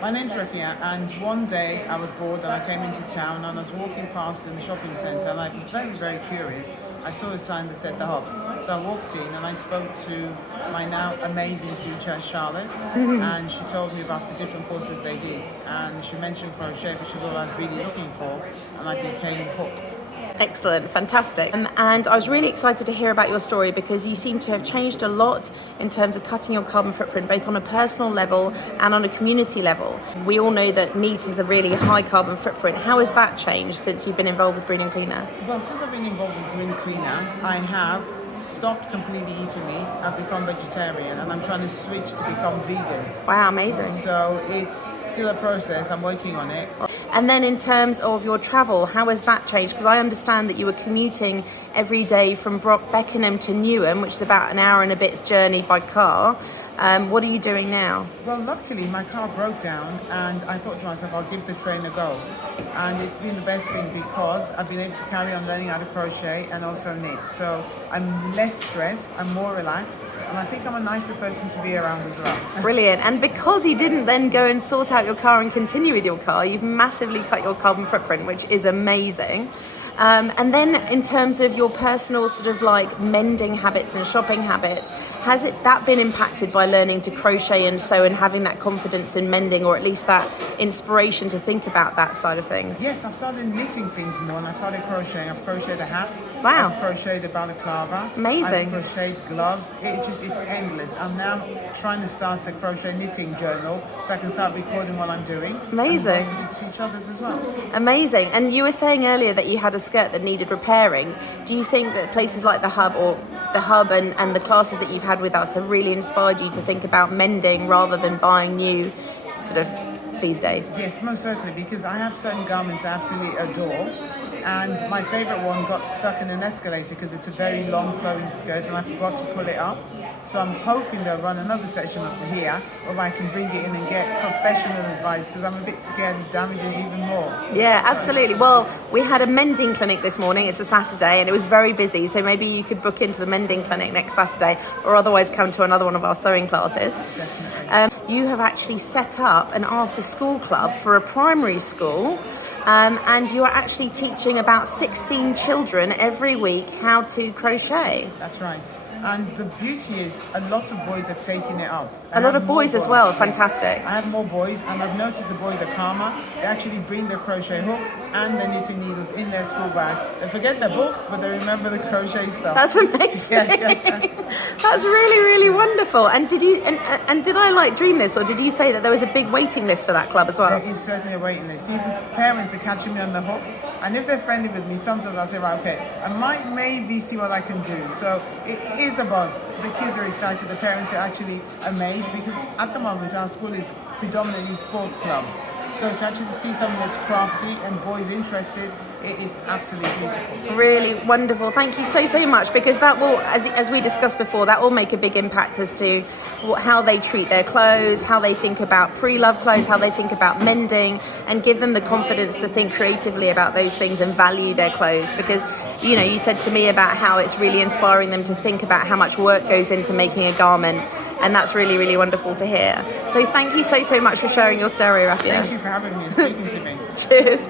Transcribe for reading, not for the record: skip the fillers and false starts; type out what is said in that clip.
My name's Rafia, and one day I was bored and I came into town and I was walking past in the shopping centre and I was very, very curious. I saw a sign that said The Hub. So I walked in and I spoke to my now amazing teacher, Charlotte, and she told me about the different courses they did. And she mentioned crochet, which was all I was really looking for, and I became hooked. Excellent, fantastic. And I was really excited to hear about your story because you seem to have changed a lot in terms of cutting your carbon footprint, both on a personal level and on a community level. We all know that meat is a really high carbon footprint. How has that changed since you've been involved with Green and Cleaner? Well, since I've been involved with Green Cleaner, I have stopped completely eating meat. I've become vegetarian and I'm trying to switch to become vegan. Wow, amazing. So it's still a process. I'm working on it. And then in terms of your travel, how has that changed? Because I understand that you were commuting every day from Beckenham to Newham, which is about an hour and a bit's journey by car. What are you doing now? Well, luckily my car broke down and I thought to myself, I'll give the train a go. And it's been the best thing because I've been able to carry on learning how to crochet and also knit. So I'm less stressed, I'm more relaxed, and I think I'm a nicer person to be around as well. Brilliant. And because you didn't then go and sort out your car and continue with your car, you've massively cut your carbon footprint, which is amazing. And then in terms of your personal sort of like mending habits and shopping habits, has that been impacted by learning to crochet and sew and having that confidence in mending, or at least that inspiration to think about that side of things? Yes, I've started knitting things more and I've started crocheting. I've crocheted a hat. Wow. I've crocheted a balaclava. Amazing. I've crocheted gloves. It's endless. I'm now trying to start a crochet knitting journal so I can start recording what I'm doing. Amazing. And hopefully teach others as well. Amazing. And you were saying earlier that you had a skirt that needed repairing. Do you think that places like the Hub and the classes that you've had with us have really inspired you to think about mending rather than buying new sort of these days? Yes, most certainly, because I have certain garments I absolutely adore. And my favourite one got stuck in an escalator because it's a very long flowing skirt and I forgot to pull it up. So I'm hoping they'll run another section up here where I can bring it in and get professional advice because I'm a bit scared of damaging it even more. Yeah, absolutely. Well, we had a mending clinic this morning. It's a Saturday and it was very busy. So maybe you could book into the mending clinic next Saturday or otherwise come to another one of our sewing classes. Definitely. You have actually set up an after school club for a primary school. And you are actually teaching about 16 children every week how to crochet. That's right. And the beauty is a lot of boys have taken it up. A lot of boys as well, fantastic. I have more boys and I've noticed the boys are calmer. They actually bring their crochet hooks and their knitting needles in their school bag. They forget their books, but they remember the crochet stuff. That's amazing. Yeah. That's really, really wonderful. And did you and did I dream this, or did you say that there was a big waiting list for that club as well? There is certainly a waiting list. Even parents are catching me on the hoof. And if they're friendly with me, sometimes I'll say, right, okay, I might maybe see what I can do. So it is a buzz. The kids are excited. The parents are actually amazed because at the moment our school is predominantly sports clubs. So to actually see something that's crafty and boys interested, it is absolutely beautiful. Really wonderful. Thank you so much, because that will, as we discussed before, that will make a big impact as to how they treat their clothes, how they think about pre-loved clothes, how they think about mending, and give them the confidence to think creatively about those things and value their clothes. Because you said to me about how it's really inspiring them to think about how much work goes into making a garment. And that's really, really wonderful to hear. So thank you so much for sharing your story, Rafia. Thank you for having me and speaking to me. Cheers.